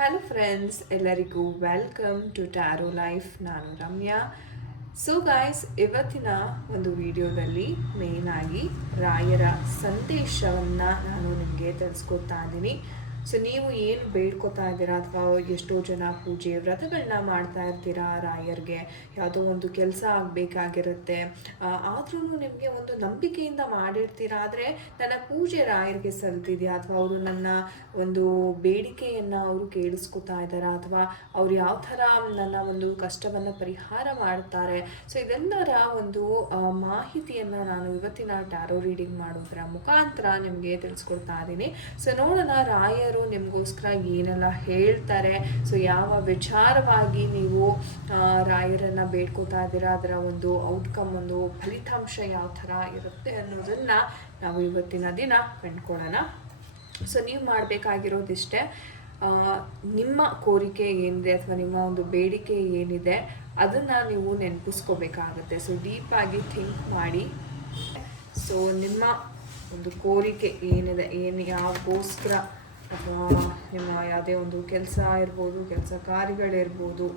Hello friends ಎಲ್ಲರಿಗೂ welcome to tarot life ನಾನು Ramya. So guys ಇವತ್ತಿನ ಒಂದು ವಿಡಿಯೋದಲ್ಲಿ ಮೇನ್ ಆಗಿ ರಾಯರ ಸಂದೇಶವನ್ನು ನಾನು ನಿಮಗೆ ತಿಳಿಸ್ಕೊಡ್ತಾ ಇದ್ದೀನಿ. ಸೊ ನೀವು ಏನು ಬೇಡ್ಕೊತಾ ಇದ್ದೀರಾ? ಅಥವಾ ಎಷ್ಟೋ ಜನ ಪೂಜೆ ವ್ರತಗಳನ್ನ ಮಾಡ್ತಾ ಇರ್ತೀರಾ ರಾಯರ್ಗೆ? ಯಾವುದೋ ಒಂದು ಕೆಲಸ ಆಗಬೇಕಾಗಿರುತ್ತೆ. ಆದ್ರೂ ನಿಮಗೆ ಒಂದು ನಂಬಿಕೆಯಿಂದ ಮಾಡಿರ್ತೀರಾ? ಆದರೆ ನನ್ನ ಪೂಜೆ ರಾಯರ್ಗೆ ಸಲ್ತಿದೆಯಾ? ಅಥವಾ ಅವರು ನನ್ನ ಒಂದು ಬೇಡಿಕೆಯನ್ನು ಅವರು ಕೇಳಿಸ್ಕೊತಾ ಇದ್ದಾರಾ? ಅಥವಾ ಅವ್ರು ಯಾವ ಥರ ನನ್ನ ಒಂದು ಕಷ್ಟವನ್ನು ಪರಿಹಾರ ಮಾಡ್ತಾರೆ? ಸೊ ಇದೆಲ್ಲರ ಒಂದು ಮಾಹಿತಿಯನ್ನು ನಾನು ಇವತ್ತಿನ ಟ್ಯಾರೋ ರೀಡಿಂಗ್ ಮಾಡೋದರ ಮುಖಾಂತರ ನಿಮಗೆ ತಿಳಿಸ್ಕೊಡ್ತಾ ಇದ್ದೀನಿ. ಸೊ ನೋಡೋಣ ರಾಯರು ನಿಮಗೋಸ್ಕರ ಏನೆಲ್ಲ ಹೇಳ್ತಾರೆ, ಸೊ ಯಾವ ವಿಚಾರವಾಗಿ ನೀವು ರಾಯರನ್ನು ಬೇಡ್ಕೊತಾ ಇದ್ದೀರಾ, ಅದರ ಒಂದು ಔಟ್ಕಮ್ ಒಂದು ಫಲಿತಾಂಶ ಯಾವ ಥರ ಇರುತ್ತೆ ಅನ್ನೋದನ್ನು ನಾವು ಇವತ್ತಿನ ದಿನ ಕಂಡ್ಕೊಳ್ಳೋಣ. ಸೊ ನೀವು ಮಾಡಬೇಕಾಗಿರೋದಿಷ್ಟೇ ನಿಮ್ಮ ಕೋರಿಕೆ ಏನಿದೆ ಅಥವಾ ನಿಮ್ಮ ಒಂದು ಬೇಡಿಕೆ ಏನಿದೆ, ಅದನ್ನು ನೀವು ನೆನಪಿಸ್ಕೋಬೇಕಾಗತ್ತೆ. ಸೊ ಡೀಪಾಗಿ ಥಿಂಕ್ ಮಾಡಿ. ಸೊ ನಿಮ್ಮ ಒಂದು ಕೋರಿಕೆ ಏನಿದೆ, ಏನು ಯಾವಗೋಸ್ಕರ ಅಥವಾ ನಿಮ್ಮ ಯಾವುದೇ ಒಂದು ಕೆಲಸ ಇರ್ಬೋದು, ಕೆಲಸ ಕಾರ್ಯಗಳಿರ್ಬೋದು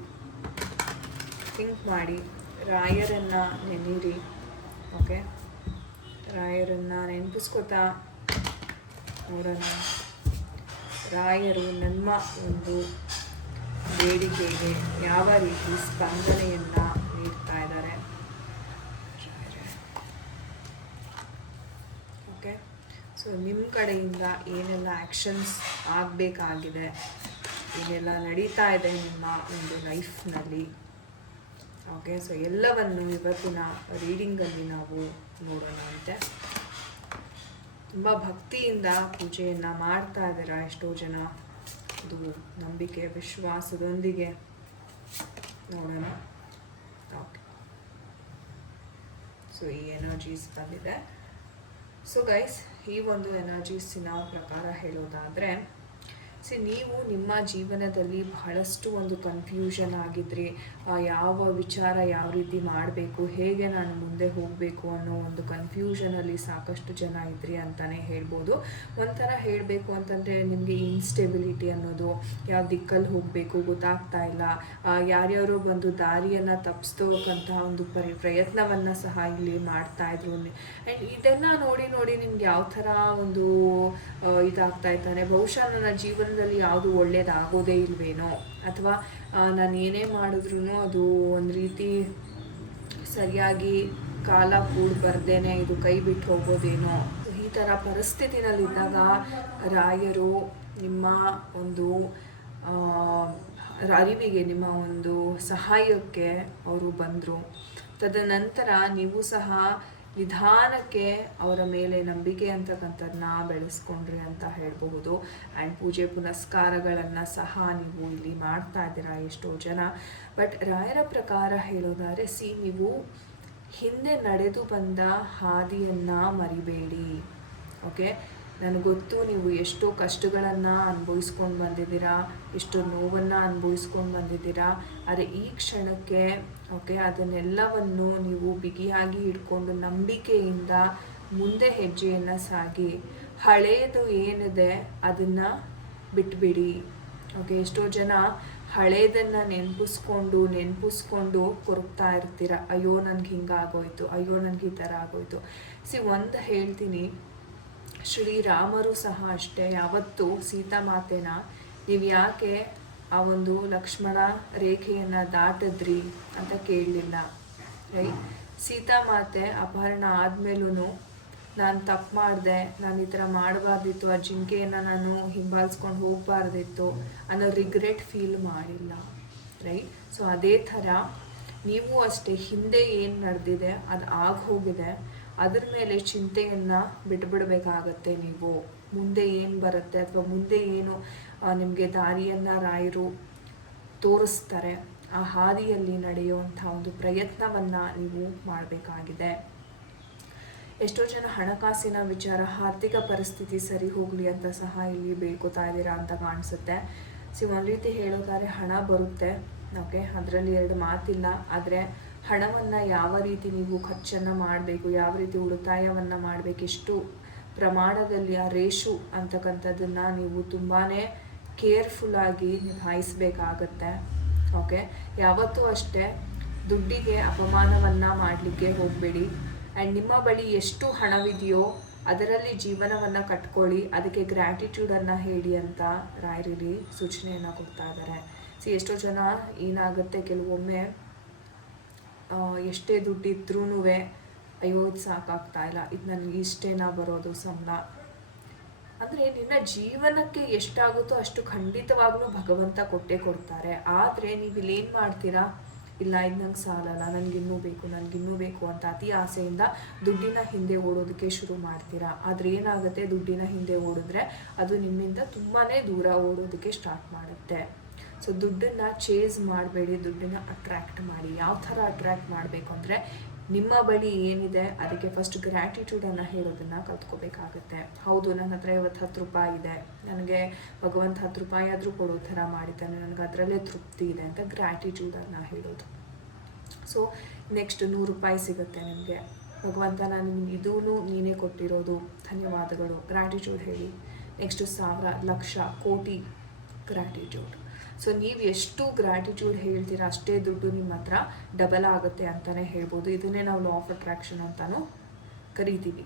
ಥಿಂಕ್ ಮಾಡಿ, ರಾಯರನ್ನು ನೆನೀರಿ ಓಕೆ ರಾಯರನ್ನು ನೆನಪಿಸ್ಕೊತಾ ನೋಡೋಣ ರಾಯರು ನಮ್ಮ ಒಂದು ಬೇಡಿಕೆಗೆ ಯಾವ ರೀತಿ ಸ್ಪಂದನೆಯನ್ನು ನೀಡ್ತಾ ಇದ್ದಾರೆ ಓಕೆ ಸೊ ನಿಮ್ಮ ಕಡೆಯಿಂದ ಏನೆಲ್ಲ ಆ್ಯಕ್ಷನ್ಸ್ ಆಗಬೇಕಾಗಿದೆ, ಏನೆಲ್ಲ ನಡೀತಾ ಇದೆ ನಿಮ್ಮ ಒಂದು ಲೈಫ್ನಲ್ಲಿ ಓಕೆ ಸೊ ಎಲ್ಲವನ್ನು ಇವತ್ತಿನ ರೀಡಿಂಗಲ್ಲಿ ನಾವು ನೋಡೋಣ ಅಂತೆ. ತುಂಬ ಭಕ್ತಿಯಿಂದ ಪೂಜೆಯನ್ನು ಮಾಡ್ತಾ ಇದ್ದೀರಾ ಎಷ್ಟೋ ಜನ? ಅದು ನಂಬಿಕೆ, ವಿಶ್ವಾಸದೊಂದಿಗೆ ನೋಡೋಣ. ಓಕೆ ಸೊ ಈ ಎನರ್ಜೀಸ್ ಬಂದಿದೆ. ಸೊ ಗೈಸ್ ಈ ಒಂದು ಎನರ್ಜೀಸಿನ ಪ್ರಕಾರ ಹೇಳೋದಾದರೆ ಸಿ ನೀವು ನಿಮ್ಮ ಜೀವನದಲ್ಲಿ ಬಹಳಷ್ಟು ಒಂದು ಕನ್ಫ್ಯೂಷನ್ ಆಗಿದ್ರಿ. ಯಾವ ವಿಚಾರ ಯಾವ ರೀತಿ ಮಾಡಬೇಕು, ಹೇಗೆ ನಾನು ಮುಂದೆ ಹೋಗಬೇಕು ಅನ್ನೋ ಒಂದು ಕನ್ಫ್ಯೂಷನಲ್ಲಿ ಸಾಕಷ್ಟು ಜನ ಇದ್ರಿ ಅಂತಲೇ ಹೇಳ್ಬೋದು. ಒಂಥರ ಹೇಳಬೇಕು ಅಂತಂದರೆ ನಿಮಗೆ ಇನ್ಸ್ಟೆಬಿಲಿಟಿ ಅನ್ನೋದು, ಯಾವ ದಿಕ್ಕಲ್ಲಿ ಹೋಗಬೇಕು ಗೊತ್ತಾಗ್ತಾ ಇಲ್ಲ. ಯಾರ್ಯಾರು ಬಂದು ದಾರಿಯನ್ನು ತಪ್ಪಿಸ್ತೋಕ್ಕಂತಹ ಒಂದು ಪರಿ ಪ್ರಯತ್ನವನ್ನು ಸಹ ಇಲ್ಲಿ ಮಾಡ್ತಾ ಇದ್ರು. ಆ್ಯಂಡ್ ಇದೆಲ್ಲ ನೋಡಿ ನೋಡಿ ನಿಮ್ಗೆ ಯಾವ ಥರ ಒಂದು ಇದಾಗ್ತಾ ಇದ್ದಾನೆ. ಬಹುಶಃ ನನ್ನ ಜೀವನದಲ್ಲಿ ಯಾವುದು ಒಳ್ಳೇದಾಗೋದೇ ಇಲ್ವೇನೋ? ಅಥವಾ ನಾನು ಏನೇ ಮಾಡಿದ್ರೂ ಅದು ಒಂದು ರೀತಿ ಸರಿಯಾಗಿ ಕಾಲ ಕೂಡ ಬರ್ದೇನೆ ಇದು ಕೈ ಬಿಟ್ಟು ಹೋಗೋದೇನೋ? ಈ ಥರ ಪರಿಸ್ಥಿತಿನಲ್ಲಿದ್ದಾಗ ರಾಯರು ನಿಮ್ಮ ಒಂದು ಅರಿವಿಗೆ, ನಿಮ್ಮ ಒಂದು ಸಹಾಯಕ್ಕೆ ಅವರು ಬಂದರು. ತದನಂತರ ನೀವು ಸಹ ನಿಧಾನಕ್ಕೆ ಅವರ ಮೇಲೆ ನಂಬಿಕೆ ಅಂತಕ್ಕಂಥದ್ದನ್ನ ಬೆಳೆಸ್ಕೊಂಡ್ರಿ ಅಂತ ಹೇಳಬಹುದು. ಆ್ಯಂಡ್ ಪೂಜೆ ಪುನಸ್ಕಾರಗಳನ್ನು ಸಹ ನೀವು ಇಲ್ಲಿ ಮಾಡ್ತಾ ಇದ್ದೀರಾ ಎಷ್ಟೋ ಜನ. ಬಟ್ ರಾಯರ ಪ್ರಕಾರ ಹೇಳೋದಾದ್ರೆ, ಸಿ, ನೀವು ಹಿಂದೆ ನಡೆದು ಬಂದ ಹಾದಿಯನ್ನು ಮರಿಬೇಡಿ. ಓಕೆ ನನಗೆ ಗೊತ್ತು ನೀವು ಎಷ್ಟೋ ಕಷ್ಟಗಳನ್ನು ಅನುಭವಿಸ್ಕೊಂಡು ಬಂದಿದ್ದೀರಾ, ಎಷ್ಟೋ ನೋವನ್ನು ಅನುಭವಿಸ್ಕೊಂಡು ಬಂದಿದ್ದೀರಾ, ಆದರೆ ಈ ಕ್ಷಣಕ್ಕೆ ಓಕೆ ಅದನ್ನೆಲ್ಲವನ್ನು ನೀವು ಬಿಗಿಯಾಗಿ ಇಟ್ಕೊಂಡು ನಂಬಿಕೆಯಿಂದ ಮುಂದೆ ಹೆಜ್ಜೆಯನ್ನು ಸಾಗಿ. ಹಳೆಯದು ಏನಿದೆ ಅದನ್ನು ಬಿಟ್ಬಿಡಿ. ಓಕೆ ಎಷ್ಟೋ ಜನ ಹಳೇದನ್ನು ನೆನಪಿಸ್ಕೊಂಡು ನೆನಪಿಸ್ಕೊಂಡು ಕೊರಗ್ತಾ ಇರ್ತೀರ. ಅಯ್ಯೋ, ನನಗೆ ಹಿಂಗಾಗೋಯ್ತು, ಅಯ್ಯೋ, ನನಗೆ ಈ ಥರ ಆಗೋಯ್ತು. ಸಿ ಒಂದು ಹೇಳ್ತೀನಿ. ಶ್ರೀರಾಮರು ಸಹ ಅಷ್ಟೇ. ಯಾವತ್ತೂ ಸೀತಾಮಾತೆನ ನೀವು ಯಾಕೆ ಆ ಒಂದು ಲಕ್ಷ್ಮಣ ರೇಖೆಯನ್ನು ದಾಟಿದ್ರಿ ಅಂತ ಕೇಳಲಿಲ್ಲ. ರೈಟ್? ಸೀತಾಮಾತೆ ಅಪಹರಣ ಆದಮೇಲೂ ನಾನು ತಪ್ಪು ಮಾಡಿದೆ, ನಾನು ಈ ಥರ ಮಾಡಬಾರ್ದಿತ್ತು, ಆ ಜಿಂಕೆಯನ್ನು ನಾನು ಹಿಂಬಾಲಿಸ್ಕೊಂಡು ಹೋಗಬಾರ್ದಿತ್ತು ಅನ್ನೋ ರಿಗ್ರೆಟ್ ಫೀಲ್ ಮಾಡಿಲ್ಲ. ರೈಟ್? ಸೊ ಅದೇ ಥರ ನೀವು ಅಷ್ಟೇ ಹಿಂದೆ ಏನು ನಡೆದಿದೆ, ಅದು ಆಗಿ ಹೋಗಿದೆ. ಅದ್ರ ಮೇಲೆ ಚಿಂತೆಯನ್ನು ಬಿಟ್ಬಿಡ್ಬೇಕಾಗತ್ತೆ ನೀವು. ಮುಂದೆ ಏನು ಬರುತ್ತೆ ಅಥವಾ ಮುಂದೆ ಏನು ನಿಮಗೆ ದಾರಿಯನ್ನು ರಾಯರು ತೋರಿಸ್ತಾರೆ, ಆ ಹಾದಿಯಲ್ಲಿ ನಡೆಯುವಂಥ ಒಂದು ಪ್ರಯತ್ನವನ್ನು ನೀವು ಮಾಡಬೇಕಾಗಿದೆ. ಎಷ್ಟೋ ಜನ ಹಣಕಾಸಿನ ವಿಚಾರ, ಆರ್ಥಿಕ ಪರಿಸ್ಥಿತಿ ಸರಿ ಹೋಗಲಿ ಅಂತ ಸಹ ಇಲ್ಲಿ ಬೇಡ್ಕೋತಾ ಇದ್ದೀರಾ ಅಂತ ಕಾಣಿಸುತ್ತೆ. ಸಿ ಒಂದು ರೀತಿ ಹೇಳೋದಾದ್ರೆ ಹಣ ಬರುತ್ತೆ. ಓಕೆ, ಅದರಲ್ಲಿ ಎರಡು ಮಾತಿಲ್ಲ. ಆದರೆ ಹಣವನ್ನು ಯಾವ ರೀತಿ ನೀವು ಖರ್ಚನ್ನು ಮಾಡಬೇಕು, ಯಾವ ರೀತಿ ಉಳಿತಾಯವನ್ನು ಮಾಡಬೇಕು, ಎಷ್ಟು ಪ್ರಮಾಣದಲ್ಲಿ ಆ ರೇಷು ಅಂತಕ್ಕಂಥದ್ದನ್ನು ನೀವು ತುಂಬಾ ಕೇರ್ಫುಲ್ಲಾಗಿ ನಿಭಾಯಿಸಬೇಕಾಗತ್ತೆ. ಓಕೆ? ಯಾವತ್ತೂ ಅಷ್ಟೇ ದುಡ್ಡಿಗೆ ಅಪಮಾನವನ್ನು ಮಾಡಲಿಕ್ಕೆ ಹೋಗಬೇಡಿ. ಆ್ಯಂಡ್ ನಿಮ್ಮ ಬಳಿ ಎಷ್ಟು ಹಣವಿದೆಯೋ ಅದರಲ್ಲಿ ಜೀವನವನ್ನು ಕಟ್ಕೊಳ್ಳಿ. ಅದಕ್ಕೆ ಗ್ರ್ಯಾಟಿಟ್ಯೂಡನ್ನು ಹೇಳಿ ಅಂತ ರಾಯರಿಲಿ ಸೂಚನೆಯನ್ನು ಕೊಡ್ತಾ ಇದ್ದಾರೆ. ಸಿ, ಎಷ್ಟೋ ಜನ ಏನಾಗುತ್ತೆ, ಕೆಲವೊಮ್ಮೆ ಎಷ್ಟೇ ದುಡ್ಡಿದ್ರೂ ಅಯ್ಯೋ, ಇದು ಸಾಕಾಗ್ತಾ ಇಲ್ಲ. ಇದು ನನಗೆ ಇಷ್ಟೇನಾ ಬರೋದು ಸಂಬಳ ಅಂದರೆ ನಿನ್ನ ಜೀವನಕ್ಕೆ ಎಷ್ಟಾಗುತ್ತೋ ಅಷ್ಟು ಖಂಡಿತವಾಗ್ಲೂ ಭಗವಂತ ಕೊಟ್ಟೇ ಕೊಡ್ತಾರೆ. ಆದರೆ ನೀವು ಏನು ಮಾಡ್ತೀರಾ? ಇಲ್ಲ, ಇದು ನಂಗೆ ಸಾಲಲ್ಲ ನನಗಿನ್ನೂ ಬೇಕು ನನಗಿನ್ನೂ ಬೇಕು ಅಂತ ಅತಿ ಆಸೆಯಿಂದ ದುಡ್ಡಿನ ಹಿಂದೆ ಓಡೋದಕ್ಕೆ ಶುರು ಮಾಡ್ತೀರಾ? ಆದರೆ ಏನಾಗುತ್ತೆ? ದುಡ್ಡಿನ ಹಿಂದೆ ಓಡಿದ್ರೆ ಅದು ನಿಮ್ಮಿಂದ ತುಂಬಾ ದೂರ ಓಡೋದಕ್ಕೆ ಸ್ಟಾರ್ಟ್ ಮಾಡುತ್ತೆ. ಸೊ ದುಡ್ಡನ್ನು ಚೇಸ್ ಮಾಡಬೇಡಿ, ದುಡ್ಡನ್ನು ಅಟ್ರ್ಯಾಕ್ಟ್ ಮಾಡಿ. ಯಾವ ಥರ ಅಟ್ರ್ಯಾಕ್ಟ್ ಮಾಡಬೇಕು ಅಂದರೆ ನಿಮ್ಮ ಬಳಿ ಏನಿದೆ, ಅದಕ್ಕೆ ಫಸ್ಟ್ ಗ್ರ್ಯಾಟಿಟ್ಯೂಡನ್ನು ಹೇಳೋದನ್ನು ಕಲ್ತ್ಕೋಬೇಕಾಗತ್ತೆ. ಹೌದು, ನನ್ನ ಹತ್ರ ಇವತ್ತು ಹತ್ತು ರೂಪಾಯಿ ಇದೆ. ನನಗೆ ಭಗವಂತ ಹತ್ತು ರೂಪಾಯಿ ಆದರೂ ಕೊಡೋ ಥರ ಮಾಡಿದ್ದಾನೆ. ನನಗೆ ಅದರಲ್ಲೇ ತೃಪ್ತಿ ಇದೆ ಅಂತ ಗ್ರ್ಯಾಟಿಟ್ಯೂಡನ್ನು ಹೇಳೋದು. ಸೊ ನೆಕ್ಸ್ಟ್ ನೂರು ರೂಪಾಯಿ ಸಿಗುತ್ತೆ ನಿಮಗೆ. ಭಗವಂತ, ನಾನು ಇದೂ ನೀನೇ ಕೊಟ್ಟಿರೋದು. ಧನ್ಯವಾದಗಳು. ಗ್ರ್ಯಾಟಿಟ್ಯೂಡ್ ಹೇಳಿ. ನೆಕ್ಸ್ಟು ಸಾವಿರ, ಲಕ್ಷ, ಕೋಟಿ ಗ್ರ್ಯಾಟಿಟ್ಯೂಡ್ ಸೊ ನೀವು ಎಷ್ಟು ಗ್ರ್ಯಾಟಿಟ್ಯೂಡ್ ಹೇಳ್ತೀರಾ? ಅಷ್ಟೇ ದುಡ್ಡು ನಿಮ್ಮ ಹತ್ರ ಡಬಲ್ ಆಗುತ್ತೆ ಅಂತಲೇ ಹೇಳ್ಬೋದು. ಇದನ್ನೇ ನಾವು ಲಾ ಆಫ್ ಅಟ್ರಾಕ್ಷನ್ ಅಂತಲೂ ಕರಿತೀವಿ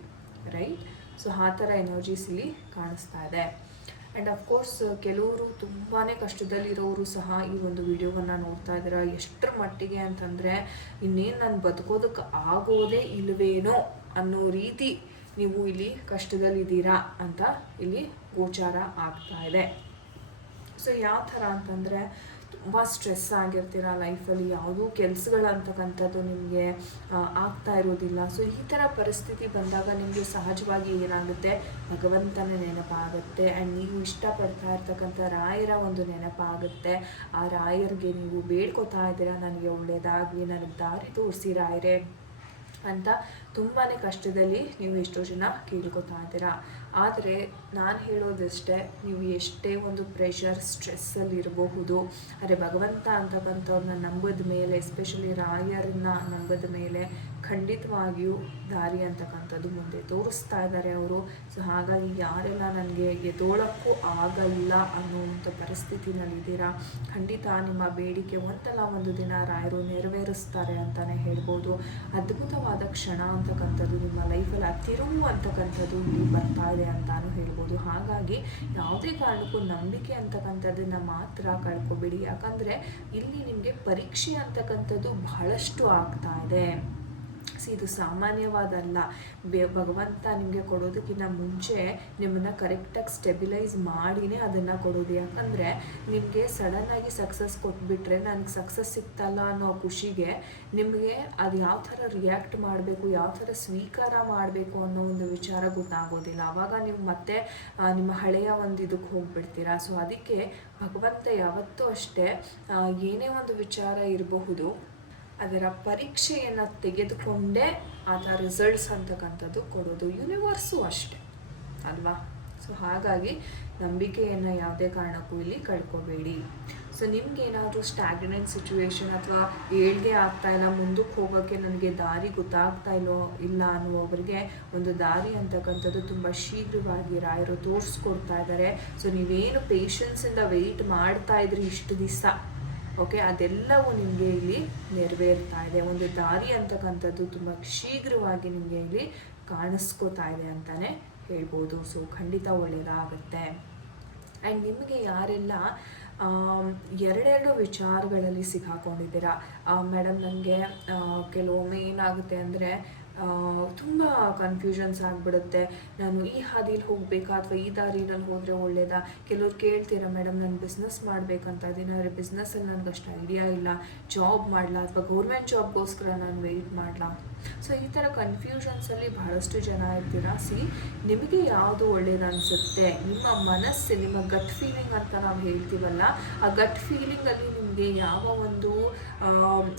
ರೈಟ್ ಸೊ ಆ ಥರ ಎನರ್ಜೀಸ್ ಇಲ್ಲಿ ಕಾಣಿಸ್ತಾ ಇದೆ. ಆ್ಯಂಡ್ ಅಫ್ಕೋರ್ಸ್ ಕೆಲವರು ತುಂಬಾ ಕಷ್ಟದಲ್ಲಿರೋರು ಸಹ ಈ ಒಂದು ವಿಡಿಯೋವನ್ನು ನೋಡ್ತಾ ಇದ್ದೀರಾ? ಎಷ್ಟರ ಮಟ್ಟಿಗೆ ಅಂತಂದರೆ ಇನ್ನೇನು ನಾನು ಬದುಕೋದಕ್ಕೆ ಆಗೋದೇ ಇಲ್ಲವೇನೋ ಅನ್ನೋ ರೀತಿ ನೀವು ಇಲ್ಲಿ ಕಷ್ಟದಲ್ಲಿದ್ದೀರಾ ಅಂತ ಇಲ್ಲಿ ಗೋಚಾರ ಆಗ್ತಾ ಇದೆ. ಸೊ ಯಾವ ಥರ ಅಂತಂದರೆ ತುಂಬ ಸ್ಟ್ರೆಸ್ ಆಗಿರ್ತೀರ ಲೈಫಲ್ಲಿ ಯಾವುದೂ ಕೆಲಸಗಳಂತಕ್ಕಂಥದ್ದು ನಿಮಗೆ ಆಗ್ತಾ ಇರೋದಿಲ್ಲ ಸೊ ಈ ಥರ ಪರಿಸ್ಥಿತಿ ಬಂದಾಗ ನಿಮಗೆ ಸಹಜವಾಗಿ ಏನಾಗುತ್ತೆ? ಭಗವಂತನ ನೆನಪಾಗುತ್ತೆ. ಆ್ಯಂಡ್ ನೀವು ಇಷ್ಟಪಡ್ತಾ ಇರ್ತಕ್ಕಂಥ ರಾಯರ ಒಂದು ನೆನಪಾಗುತ್ತೆ. ಆ ರಾಯರಿಗೆ ನೀವು ಬೇಡ್ಕೊತಾ ಇದ್ದೀರಾ, ನನಗೆ ಒಳ್ಳೆಯದಾಗಲಿ, ನನಗೆ ದಾರಿ ತೋರಿಸಿ ರಾಯರೇ ಅಂತ ತುಂಬಾ ಕಷ್ಟದಲ್ಲಿ ನೀವು ಎಷ್ಟೋ ಜನ ಕೇಳ್ಕೊತಾ ಇದ್ದೀರಾ. ಆದರೆ ನಾನು ಹೇಳೋದಷ್ಟೇ, ನೀವು ಎಷ್ಟೇ ಒಂದು ಪ್ರೆಷರ್ ಸ್ಟ್ರೆಸ್ಸಲ್ಲಿ ಇರಬಹುದು, ಅರೆ ಭಗವಂತ ಅಂತಕ್ಕಂಥವ್ರನ್ನ ನಂಬದ ಮೇಲೆ ಎಸ್ಪೆಷಲಿ ರಾಯರನ್ನ ನಂಬಿದ ಮೇಲೆ ಖಂಡಿತವಾಗಿಯೂ ದಾರಿ ಅಂತಕ್ಕಂಥದ್ದು ಮುಂದೆ ತೋರಿಸ್ತಾ ಇದ್ದಾರೆ ಅವರು. ಸೊ ಹಾಗಾಗಿ ಯಾರೆಲ್ಲ ನನಗೆ ಎದೋಳಕ್ಕೂ ಆಗಲ್ಲ ಅನ್ನುವಂಥ ಪರಿಸ್ಥಿತಿನಲ್ಲಿದ್ದೀರಾ ಖಂಡಿತ ನಿಮ್ಮ ಬೇಡಿಕೆ ಒಂದಲ್ಲ ಒಂದು ದಿನ ರಾಯರು ನೆರವೇರಿಸ್ತಾರೆ ಅಂತಲೇ ಹೇಳ್ಬೋದು. ಅದ್ಭುತವಾದ ಕ್ಷಣ ಅಂತಕ್ಕಂಥದ್ದು ನಿಮ್ಮ ಲೈಫಲ್ಲಿ ಆ ತಿರುವು ಅಂತಕ್ಕಂಥದ್ದು ಇಲ್ಲಿ ಬರ್ತಾ ಇದೆ. ಅಂತಾನು ಹೇಳ್ಬೋದು. ಹಾಗಾಗಿ ಯಾವುದೇ ಕಾರಣಕ್ಕೂ ನಂಬಿಕೆ ಅಂತಕ್ಕಂಥದ್ದನ್ನು ಮಾತ್ರ ಕಳ್ಕೊಬೇಡಿ. ಯಾಕಂದರೆ ಇಲ್ಲಿ ನಿಮಗೆ ಪರೀಕ್ಷೆ ಅಂತಕ್ಕಂಥದ್ದು ಬಹಳಷ್ಟು ಆಗ್ತಾ ಇದೆ. ಸಿ ಇದು ಸಾಮಾನ್ಯವಾದಲ್ಲ. ಭಗವಂತ ನಿಮಗೆ ಕೊಡೋದಕ್ಕಿಂತ ಮುಂಚೆ ನಿಮ್ಮನ್ನು ಕರೆಕ್ಟಾಗಿ ಸ್ಟೆಬಿಲೈಸ್ ಮಾಡಿನೇ ಅದನ್ನು ಕೊಡೋದು. ಯಾಕಂದರೆ ನಿಮಗೆ ಸಡನ್ನಾಗಿ ಸಕ್ಸಸ್ ಕೊಟ್ಬಿಟ್ರೆ ನನಗೆ ಸಕ್ಸಸ್ ಸಿಗ್ತಲ್ಲ ಅನ್ನೋ ಖುಷಿಗೆ ನಿಮಗೆ ಅದು ಯಾವ ಥರ ರಿಯಾಕ್ಟ್ ಮಾಡಬೇಕು, ಯಾವ ಥರ ಸ್ವೀಕಾರ ಮಾಡಬೇಕು ಅನ್ನೋ ಒಂದು ವಿಚಾರ ಗೊತ್ತಾಗೋದಿಲ್ಲ. ಆವಾಗ ನೀವು ಮತ್ತೆ ನಿಮ್ಮ ಹಳೆಯ ಒಂದು ಇದಕ್ಕೆ ಹೋಗ್ಬಿಡ್ತೀರಾ. ಸೊ ಅದಕ್ಕೆ ಭಗವಂತ ಯಾವತ್ತೂ ಅಷ್ಟೇ ಏನೇ ಒಂದು ವಿಚಾರ ಇರಬಹುದು ಅದರ ಪರೀಕ್ಷೆಯನ್ನು ತೆಗೆದುಕೊಂಡೇ ಆತ ರಿಸಲ್ಟ್ಸ್ ಅಂತಕ್ಕಂಥದ್ದು ಕೊಡೋದು ಯೂನಿವರ್ಸು ಅಷ್ಟೆ, ಅಲ್ವಾ? ಸೊ ಹಾಗಾಗಿ ನಂಬಿಕೆಯನ್ನು ಯಾವುದೇ ಕಾರಣಕ್ಕೂ ಇಲ್ಲಿ ಕಳ್ಕೊಬೇಡಿ. ಸೊ ನಿಮ್ಗೆ ಏನಾದರೂ ಸ್ಟ್ಯಾಗ್ನೆಂಟ್ ಸಿಚುವೇಶನ್ ಅಥವಾ ಏಳ್ಗೆ ಆಗ್ತಾ ಇಲ್ಲ, ಮುಂದಕ್ಕೆ ಹೋಗೋಕ್ಕೆ ನನಗೆ ದಾರಿ ಗೊತ್ತಾಗ್ತಾ ಇಲ್ಲೋ ಇಲ್ಲ ಅನ್ನುವವರಿಗೆ ಒಂದು ದಾರಿ ಅಂತಕ್ಕಂಥದ್ದು ತುಂಬ ಶೀಘ್ರವಾಗಿ ರಾಯರು ತೋರಿಸ್ಕೊಡ್ತಾ ಇದ್ದಾರೆ. ಸೊ ನೀವೇನು ಪೇಷನ್ಸಿಂದ ವೆಯ್ಟ್ ಮಾಡ್ತಾ ಇದ್ರಿ ಇಷ್ಟು ದಿವಸ? ಓಕೆ ಅದೆಲ್ಲವೂ ನಿಮಗೆ ಇಲ್ಲಿ ನೆರವೇರ್ತಾ ಇದೆ. ಒಂದು ದಾರಿ ಅಂತಕ್ಕಂಥದ್ದು ತುಂಬ ಶೀಘ್ರವಾಗಿ ನಿಮಗೆ ಇಲ್ಲಿ ಕಾಣಿಸ್ಕೋತಾ ಇದೆ ಅಂತಲೇ ಹೇಳ್ಬೋದು. ಸೊ ಖಂಡಿತ ಒಳ್ಳೆಯದಾಗುತ್ತೆ ಆ್ಯಂಡ್ ನಿಮಗೆ ಯಾರೆಲ್ಲ ಎರಡೆರಡು ವಿಚಾರಗಳಲ್ಲಿ ಸಿಕ್ಕಾಕೊಂಡಿದ್ದೀರಾ? ಮೇಡಮ್ ನನಗೆ ಕೆಲವೊಮ್ಮೆ ಏನಾಗುತ್ತೆ ಅಂದರೆ ತುಂಬ ಕನ್ಫ್ಯೂಷನ್ಸ್ ಆಗಿಬಿಡುತ್ತೆ. ನಾನು ಈ ಹಾದಿಲಿ ಹೋಗಬೇಕಾ ಅಥವಾ ಈ ದಾರಿನಲ್ಲಿ ಹೋದರೆ ಒಳ್ಳೇದಾ? ಕೆಲವ್ರು ಕೇಳ್ತೀರಾ, ಮೇಡಮ್, ನಾನು ಬಿಸ್ನೆಸ್ ಮಾಡಬೇಕಂತ ಇದ್ದೀನಿ. ಆದರೆ ಬಿಸ್ನೆಸ್ಸಲ್ಲಿ ನನಗೆ ಅಷ್ಟು ಐಡಿಯಾ ಇಲ್ಲ. ಜಾಬ್ ಮಾಡಲಾ ಅಥವಾ ಗೌರ್ಮೆಂಟ್ ಜಾಬ್ಗೋಸ್ಕರ ನಾನು ವೆಯ್ಟ್ ಮಾಡಲಾ? ಸೊ ಈ ಥರ ಕನ್ಫ್ಯೂಷನ್ಸಲ್ಲಿ ಬಹಳಷ್ಟು ಜನ ಇರ್ತೀರಾ? ಸಿ ನಿಮಗೆ ಯಾವುದು ಒಳ್ಳೇದು ಅನಿಸುತ್ತೆ? ನಿಮ್ಮ ಮನಸ್ಸು, ನಿಮ್ಮ ಗಟ್ ಫೀಲಿಂಗ್ ಅಂತ ನಾವು ಹೇಳ್ತೀವಲ್ಲ, ಆ ಗಟ್ ಫೀಲಿಂಗಲ್ಲಿ ನಿಮಗೆ ಯಾವ ಒಂದು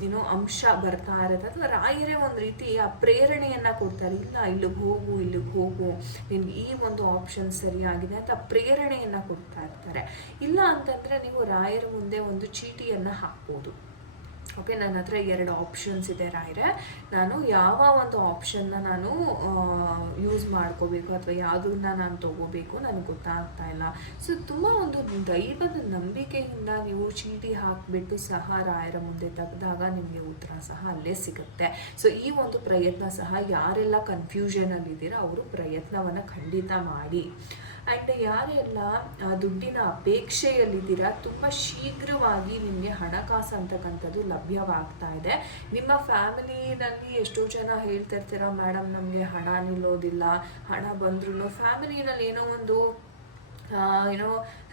ಏನೋ ಅಂಶ ಬರ್ತಾ ಇರುತ್ತೆ? ಅಥವಾ ರಾಯರೇ ಒಂದು ರೀತಿ ಆ ಪ್ರೇರಣೆಯನ್ನು ಕೊಡ್ತಾರೆ. ಇಲ್ಲ, ಇಲ್ಲಿಗೆ ಹೋಗು ಇಲ್ಲಿಗೆ ಹೋಗು. ನಿನ್ಗೆ ಈ ಒಂದು ಆಪ್ಷನ್ ಸರಿಯಾಗಿದೆ ಅಂತ ಪ್ರೇರಣೆಯನ್ನು ಕೊಡ್ತಾ ಇರ್ತಾರೆ. ಇಲ್ಲ ಅಂತಂದರೆ ನೀವು ರಾಯರ ಮುಂದೆ ಒಂದು ಚೀಟಿಯನ್ನು ಹಾಕ್ಬೋದು. ಓಕೆ, ನನ್ನ ಹತ್ರ ಎರಡು ಆಪ್ಷನ್ಸ್ ಇದೆ ರಾಯ್ರೆ. ನಾನು ಯಾವ ಒಂದು ಆಪ್ಷನ್ನ ನಾನು ಯೂಸ್ ಮಾಡ್ಕೋಬೇಕು ಅಥವಾ ಯಾವುದನ್ನ ನಾನು ತೊಗೋಬೇಕು ನನಗೆ ಗೊತ್ತಾಗ್ತಾ ಇಲ್ಲ. ಸೊ ತುಂಬ ಒಂದು ದೈವದ ನಂಬಿಕೆಯಿಂದ ನೀವು ಚೀಟಿ ಹಾಕಿಬಿಟ್ಟು ಸಹ ರಾಯರ ಮುಂದೆ ತೆಗೆದಾಗ ನಿಮಗೆ ಉತ್ತರ ಸಹ ಅಲ್ಲೇ ಸಿಗುತ್ತೆ. ಸೊ ಈ ಒಂದು ಪ್ರಯತ್ನ ಸಹ ಯಾರೆಲ್ಲ ಕನ್ಫ್ಯೂಷನಲ್ಲಿದ್ದೀರೋ ಅವರು ಪ್ರಯತ್ನವನ್ನು ಖಂಡಿತ ಮಾಡಿ. ಆ್ಯಂಡ್ ಯಾರೆಲ್ಲ ದುಡ್ಡಿನ ಅಪೇಕ್ಷೆಯಲ್ಲಿದ್ದೀರಾ ತುಂಬ ಶೀಘ್ರವಾಗಿ ನಿಮಗೆ ಹಣಕಾಸು ಅಂತಕ್ಕಂಥದ್ದು ಲಭ್ಯವಾಗ್ತಾ ಇದೆ. ನಿಮ್ಮ ಫ್ಯಾಮಿಲಿನಲ್ಲಿ ಎಷ್ಟೋ ಜನ ಹೇಳ್ತಿರ್ತೀರ ಮೇಡಮ್, ನಮಗೆ ಹಣ ನಿಲ್ಲೋದಿಲ್ಲ, ಹಣ ಬಂದ್ರೂ ಫ್ಯಾಮಿಲಿನಲ್ಲಿ ಏನೋ ಒಂದು ಏನೋ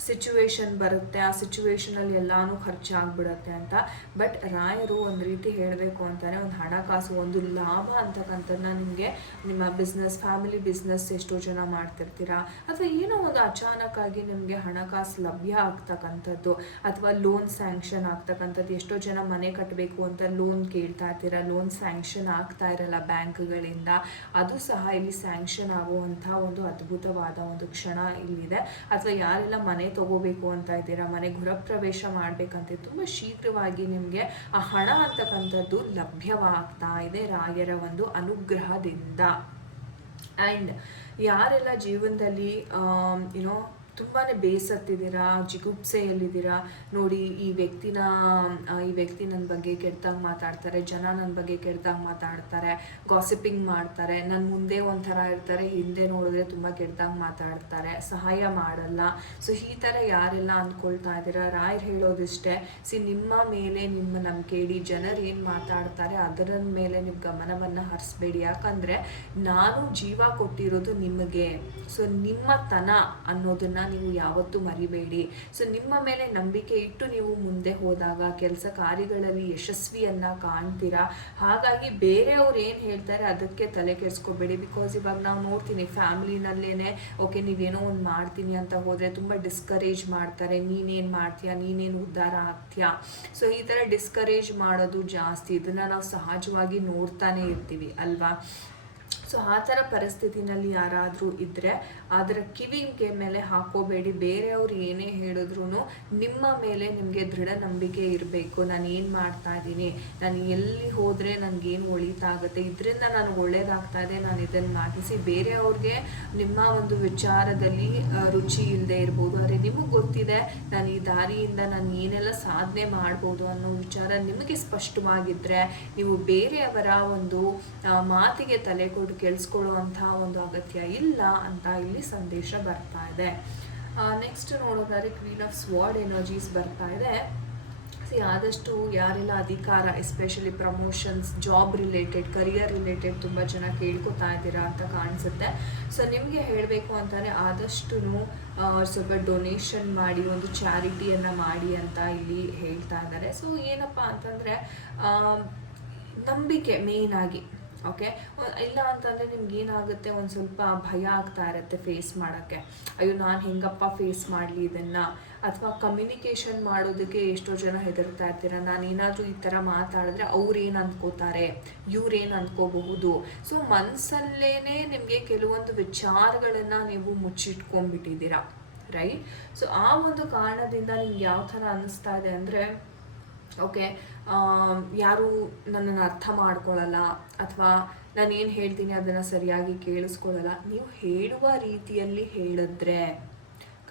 ಸಿಚುವೇಶನ್ ಬರುತ್ತೆ, ಆ ಸಿಚುವೇಶನಲ್ಲಿ ಎಲ್ಲಾನು ಖರ್ಚಾಗ್ಬಿಡತ್ತೆ ಅಂತ. ಬಟ್ ರಾಯರು ಒಂದು ರೀತಿ ಹೇಳಬೇಕು ಅಂತಾನೆ, ಒಂದು ಹಣಕಾಸು, ಒಂದು ಲಾಭ ಅಂತಕ್ಕಂಥದ್ದನ್ನ ನಿಮಗೆ ನಿಮ್ಮ ಬಿಸ್ನೆಸ್ ಫ್ಯಾಮಿಲಿ ಬಿಸ್ನೆಸ್ ಎಷ್ಟೋ ಜನ ಮಾಡ್ತಿರ್ತೀರಾ? ಅಥವಾ ಏನೋ ಒಂದು ಅಚಾನಕ್ ಆಗಿ ನಿಮಗೆ ಹಣಕಾಸು ಲಭ್ಯ ಆಗ್ತಕ್ಕಂಥದ್ದು, ಅಥವಾ ಲೋನ್ ಸ್ಯಾಂಕ್ಷನ್ ಆಗ್ತಕ್ಕಂಥದ್ದು, ಎಷ್ಟೋ ಜನ ಮನೆ ಕಟ್ಟಬೇಕು ಅಂತ ಲೋನ್ ಕೇಳ್ತಾ ಇರ್ತೀರಾ? ಲೋನ್ ಸ್ಯಾಂಕ್ಷನ್ ಆಗ್ತಾ ಇರಲ್ಲ ಬ್ಯಾಂಕ್ಗಳಿಂದ. ಅದು ಸಹ ಇಲ್ಲಿ ಸ್ಯಾಂಕ್ಷನ್ ಆಗುವಂಥ ಒಂದು ಅದ್ಭುತವಾದ ಒಂದು ಕ್ಷಣ ಇಲ್ಲಿದೆ. ಅಥವಾ ಯಾರೆಲ್ಲ ಮನೆ ತಗೋಬೇಕು ಅಂತ ಇದ್ದೀರಾ, ಮನೆ ಗೃಹ ಪ್ರವೇಶ ಮಾಡ್ಬೇಕಂತ ತುಂಬ ಶೀಘ್ರವಾಗಿ ನಿಮಗೆ ಆ ಹಣ ಅಂತಕ್ಕಂಥದ್ದು ಲಭ್ಯವಾಗ್ತಾ ಇದೆ ರಾಯರ ಒಂದು ಅನುಗ್ರಹದಿಂದ. ಆ್ಯಂಡ್ ಯಾರೆಲ್ಲ ಜೀವನದಲ್ಲಿ ಏನೋ ತುಂಬಾ ಬೇಸತ್ತಿದ್ದೀರಾ? ಜಿಗುಪ್ಸೆಯಲ್ಲಿದ್ದೀರಾ? ನೋಡಿ, ಈ ವ್ಯಕ್ತಿನ ಈ ವ್ಯಕ್ತಿ ನನ್ನ ಬಗ್ಗೆ ಕೆಟ್ಟದಾಗ ಮಾತಾಡ್ತಾರೆ, ಜನ ನನ್ನ ಬಗ್ಗೆ ಕೆಟ್ಟದಾಗ ಮಾತಾಡ್ತಾರೆ ಗಾಸಿಪಿಂಗ್ ಮಾಡ್ತಾರೆ ನನ್ನ ಮುಂದೆ ಒಂಥರ ಇರ್ತಾರೆ, ಹಿಂದೆ ನೋಡಿದ್ರೆ ತುಂಬ ಕೆಟ್ಟದಾಗ ಮಾತಾಡ್ತಾರೆ, ಸಹಾಯ ಮಾಡಲ್ಲ. ಸೊ ಈ ಥರ ಯಾರೆಲ್ಲ ಅಂದ್ಕೊಳ್ತಾ ಇದ್ದೀರಾ? ರಾಯರ್ ಹೇಳೋದಿಷ್ಟೇ, ಸಿ, ನಿಮ್ಮ ಮೇಲೆ ನಿಮ್ಮ ನಂಬಿಕೆ ಇಡೀ. ಜನರು ಏನು ಮಾತಾಡ್ತಾರೆ ಅದರ ಮೇಲೆ ನಿಮ್ಮ ಗಮನವನ್ನು ಹರಿಸ್ಬೇಡಿ. ಯಾಕಂದರೆ, ನಾನು ಜೀವ ಕೊಟ್ಟಿರೋದು ನಿಮಗೆ. ಸೊ ನಿಮ್ಮ ತನ ಅನ್ನೋದನ್ನ ನೀವು ಯಾವತ್ತೂ ಮರಿಬೇಡಿ. ಸೊ ನಿಮ್ಮ ಮೇಲೆ ನಂಬಿಕೆ ಇಟ್ಟು ನೀವು ಮುಂದೆ ಹೋದಾಗ ಕೆಲಸ ಕಾರ್ಯಗಳಲ್ಲಿ ಯಶಸ್ವಿಯನ್ನು ಕಾಣ್ತೀರಾ? ಹಾಗಾಗಿ ಬೇರೆಯವ್ರು ಏನು ಹೇಳ್ತಾರೆ ಅದಕ್ಕೆ ತಲೆ ಕೆಡಿಸ್ಕೋಬೇಡಿ. ಬಿಕಾಸ್ ಇವಾಗ ನಾವು ನೋಡ್ತೀನಿ ಫ್ಯಾಮಿಲಿನಲ್ಲೇ ಓಕೆ, ನೀವೇನೋ ಒಂದು ಮಾಡ್ತೀನಿ ಅಂತ ಹೋದರೆ ತುಂಬ ಡಿಸ್ಕರೇಜ್ ಮಾಡ್ತಾರೆ. ನೀನೇನು ಮಾಡ್ತೀಯಾ? ನೀನೇನು ಉದ್ಧಾರ ಆಗ್ತೀಯಾ? ಸೊ ಈ ಥರ ಡಿಸ್ಕರೇಜ್ ಮಾಡೋದು ಜಾಸ್ತಿ. ಇದನ್ನು ನಾವು ಸಹಜವಾಗಿ ನೋಡ್ತಾನೆ ಇರ್ತೀವಿ, ಅಲ್ವಾ? ಸೊ ಆ ಥರ ಪರಿಸ್ಥಿತಿನಲ್ಲಿ ಯಾರಾದರೂ ಇದ್ದರೆ ಅದರ ಕಿವಿಗೆ ಮೇಲೆ ಹಾಕೋಬೇಡಿ. ಬೇರೆಯವ್ರು ಏನೇ ಹೇಳಿದ್ರು ನಿಮ್ಮ ಮೇಲೆ ನಿಮಗೆ ದೃಢ ನಂಬಿಕೆ ಇರಬೇಕು. ನಾನು ಏನು ಮಾಡ್ತಾ ಇದ್ದೀನಿ? ನಾನು ಎಲ್ಲಿ ಹೋದರೆ ನನಗೇನು ಒಳಿತಾಗುತ್ತೆ? ಇದರಿಂದ ನಾನು ಒಳ್ಳೇದಾಗ್ತಾ ಇದೆ, ನಾನು ಇದನ್ನು ಮಾಡಿಸಿ. ಬೇರೆಯವ್ರಿಗೆ ನಿಮ್ಮ ಒಂದು ವಿಚಾರದಲ್ಲಿ ರುಚಿ ಇಲ್ಲದೆ ಇರ್ಬೋದು. ಆದರೆ ನಿಮಗೆ ಗೊತ್ತಿದೆ, ನಾನು ಈ ದಾರಿಯಿಂದ ನಾನು ಏನೆಲ್ಲ ಸಾಧನೆ ಮಾಡ್ಬೋದು ಅನ್ನೋ ವಿಚಾರ ನಿಮಗೆ ಸ್ಪಷ್ಟವಾಗಿದ್ದರೆ ನೀವು ಬೇರೆಯವರ ಒಂದು ಮಾತಿಗೆ ತಲೆ ಕೊಟ್ಟು ಕೇಳಿಸ್ಕೊಳ್ಳುವಂಥ ಒಂದು ಅಗತ್ಯ ಇಲ್ಲ ಅಂತ ಇಲ್ಲಿ ಸಂದೇಶ ಬರ್ತಾ ಇದೆ. ನೆಕ್ಸ್ಟ್ ನೋಡೋದಾದ್ರೆ ಕ್ವೀನ್ ಆಫ್ ಸ್ವಾರ್ಡ್ ಎನರ್ಜೀಸ್ ಬರ್ತಾ ಇದೆ. ಸಿ ಆದಷ್ಟು ಯಾರೆಲ್ಲ ಅಧಿಕಾರ especially promotions job related career related ತುಂಬ ಜನ ಕೇಳ್ಕೊತಾ ಇದ್ದೀರಾ ಅಂತ ಕಾಣಿಸುತ್ತೆ. ಸೊ ನಿಮಗೆ ಹೇಳಬೇಕು ಅಂತಾನೆ ಆದಷ್ಟು ಸ್ವಲ್ಪ ಡೊನೇಷನ್ ಮಾಡಿ, ಒಂದು ಚಾರಿಟಿಯನ್ನು ಮಾಡಿ ಅಂತ ಇಲ್ಲಿ ಹೇಳ್ತಾ ಇದ್ದಾರೆ. ಸೊ ಏನಪ್ಪ ಅಂತಂದರೆ ನಂಬಿಕೆ ಮೇಯ್ನ್ ಆಗಿ ಓಕೆ ಇಲ್ಲ ಅಂತಂದರೆ ನಿಮ್ಗೆ ಏನಾಗುತ್ತೆ? ಒಂದು ಸ್ವಲ್ಪ ಭಯ ಆಗ್ತಾ ಇರುತ್ತೆ ಫೇಸ್ ಮಾಡೋಕ್ಕೆ. ಅಯ್ಯೋ, ನಾನು ಹೆಂಗಪ್ಪ ಫೇಸ್ ಮಾಡಲಿ ಇದನ್ನು? ಅಥವಾ ಕಮ್ಯುನಿಕೇಷನ್ ಮಾಡೋದಕ್ಕೆ ಎಷ್ಟೋ ಜನ ಹೆದರ್ತಾ ಇರ್ತೀರ? ನಾನು ಏನಾದರೂ ಈ ಥರ ಮಾತಾಡಿದ್ರೆ ಅವ್ರೇನು ಅಂದ್ಕೋತಾರೆ ಇವ್ರೇನು ಅಂದ್ಕೋಬಹುದು ಸೊ ಮನಸ್ಸಲ್ಲೇ ನಿಮಗೆ ಕೆಲವೊಂದು ವಿಚಾರಗಳನ್ನು ನೀವು ಮುಚ್ಚಿಟ್ಕೊಂಡ್ಬಿಟ್ಟಿದ್ದೀರಾ? ರೈಟ್ ಸೊ ಆ ಒಂದು ಕಾರಣದಿಂದ ನಿಮ್ಗೆ ಯಾವ ಥರ ಅನ್ನಿಸ್ತಾ ಇದೆ ಅಂದರೆ ಓಕೆ ಯಾರು ನನ್ನನ್ನು ಅರ್ಥ ಮಾಡ್ಕೊಳ್ಳಲ್ಲ ಅಥವಾ ನಾನು ಏನು ಹೇಳ್ತೀನಿ ಅದನ್ನು ಸರಿಯಾಗಿ ಕೇಳಿಸ್ಕೊಳ್ಳಲ್ಲ. ನೀವು ಹೇಳುವ ರೀತಿಯಲ್ಲಿ ಹೇಳಿದ್ರೆ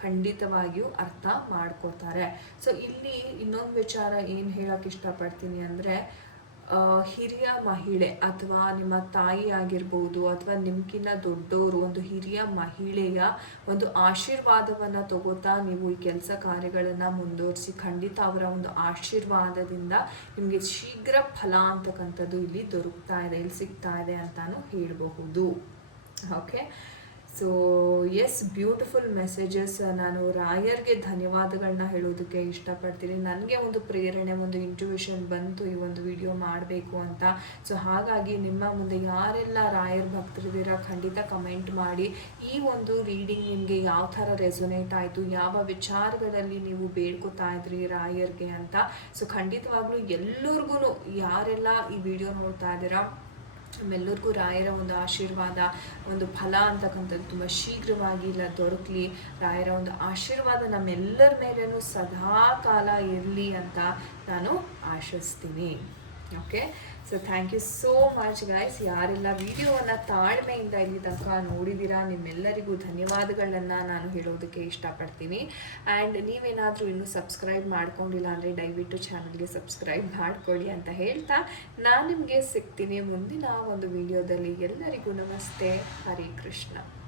ಖಂಡಿತವಾಗಿಯೂ ಅರ್ಥ ಮಾಡ್ಕೋತಾರೆ ಸೊ ಇಲ್ಲಿ ಇನ್ನೊಂದು ವಿಚಾರ ಏನು ಹೇಳೋಕೆ ಇಷ್ಟಪಡ್ತೀನಿ ಅಂದರೆ ಹಿರಿಯ ಮಹಿಳೆ ಅಥವಾ ನಿಮ್ಮ ತಾಯಿ ಆಗಿರ್ಬೋದು ಅಥವಾ ನಿಮ್ಗಿನ್ನ ದೊಡ್ಡವರು ಒಂದು ಹಿರಿಯ ಮಹಿಳೆಯ ಒಂದು ಆಶೀರ್ವಾದವನ್ನು ತಗೋತಾ ನೀವು ಈ ಕೆಲಸ ಕಾರ್ಯಗಳನ್ನು ಮುಂದುವರಿಸಿ ಖಂಡಿತ ಅವರ ಒಂದು ಆಶೀರ್ವಾದದಿಂದ ನಿಮಗೆ ಶೀಘ್ರ ಫಲ ಅಂತಕ್ಕಂಥದ್ದು ಇಲ್ಲಿ ದೊರಕ್ತಾ ಇದೆ, ಇಲ್ಲಿ ಸಿಗ್ತಾ ಇದೆ ಅಂತಾನು ಹೇಳಬಹುದು. Okay so yes beautiful messages ನಾನು ರಾಯರ್ಗೆ ಧನ್ಯವಾದಗಳನ್ನ ಹೇಳೋದಕ್ಕೆ ಇಷ್ಟಪಡ್ತೀನಿ. ನನಗೆ ಒಂದು ಪ್ರೇರಣೆ, ಒಂದು ಇಂಟ್ಯೂಷನ್ ಬಂತು ಈ ಒಂದು ವಿಡಿಯೋ ಮಾಡಬೇಕು ಅಂತ. ಸೊ ಹಾಗಾಗಿ ನಿಮ್ಮ ಮುಂದೆ ಯಾರೆಲ್ಲ ರಾಯರ್ ಭಕ್ತರಿದ್ದೀರಾ, ಖಂಡಿತ ಕಮೆಂಟ್ ಮಾಡಿ. ಈ ಒಂದು ರೀಡಿಂಗ್ ನಿಮಗೆ ಯಾವ ಥರ ರೆಸೊನೇಟ್ ಆಯಿತು, ಯಾವ ವಿಚಾರಗಳಲ್ಲಿ ನೀವು ಬೇಡ್ಕೋತಾ ಇದ್ರಿ ರಾಯರ್ಗೆ ಅಂತ. ಸೊ ಖಂಡಿತವಾಗ್ಲೂ ಎಲ್ಲರಿಗೂ ಯಾರೆಲ್ಲ ಈ ವಿಡಿಯೋ ನೋಡ್ತಾ ಇದ್ದೀರಾ ನಮ್ಮೆಲ್ಲರಿಗೂ ರಾಯರ ಒಂದು ಆಶೀರ್ವಾದ, ಒಂದು ಫಲ ಅಂತಕ್ಕಂಥದ್ದು ತುಂಬ ಶೀಘ್ರವಾಗಿ ಇಲ್ಲ ದೊರಕಲಿ. ರಾಯರ ಒಂದು ಆಶೀರ್ವಾದ ನಮ್ಮೆಲ್ಲರ ಮೇಲೂ ಸದಾ ಕಾಲ ಇರಲಿ ಅಂತ ನಾನು ಆಶಿಸ್ತೀನಿ. Okay so thank you so much guys ಯಾರೆಲ್ಲ ವಿಡಿಯೋವನ್ನು ತಾಳ್ಮೆಯಿಂದ ಇಲ್ಲಿ ತನಕ ನೋಡಿದ್ದೀರಾ, ನಿಮ್ಮೆಲ್ಲರಿಗೂ ಧನ್ಯವಾದಗಳನ್ನು ನಾನು ಹೇಳೋದಕ್ಕೆ ಇಷ್ಟಪಡ್ತೀನಿ. ಆ್ಯಂಡ್ ನೀವೇನಾದರೂ ಇನ್ನೂ ಸಬ್ಸ್ಕ್ರೈಬ್ ಮಾಡ್ಕೊಂಡಿಲ್ಲ ಅಂದರೆ ದಯವಿಟ್ಟು ಚಾನಲ್ಗೆ ಸಬ್ಸ್ಕ್ರೈಬ್ ಮಾಡ್ಕೊಳ್ಳಿ ಅಂತ ಹೇಳ್ತಾ ನಾನು ನಿಮಗೆ ಸಿಗ್ತೀನಿ ಮುಂದಿನ ಒಂದು ವಿಡಿಯೋದಲ್ಲಿ. ಎಲ್ಲರಿಗೂ ನಮಸ್ತೆ. ಹರೇ ಕೃಷ್ಣ.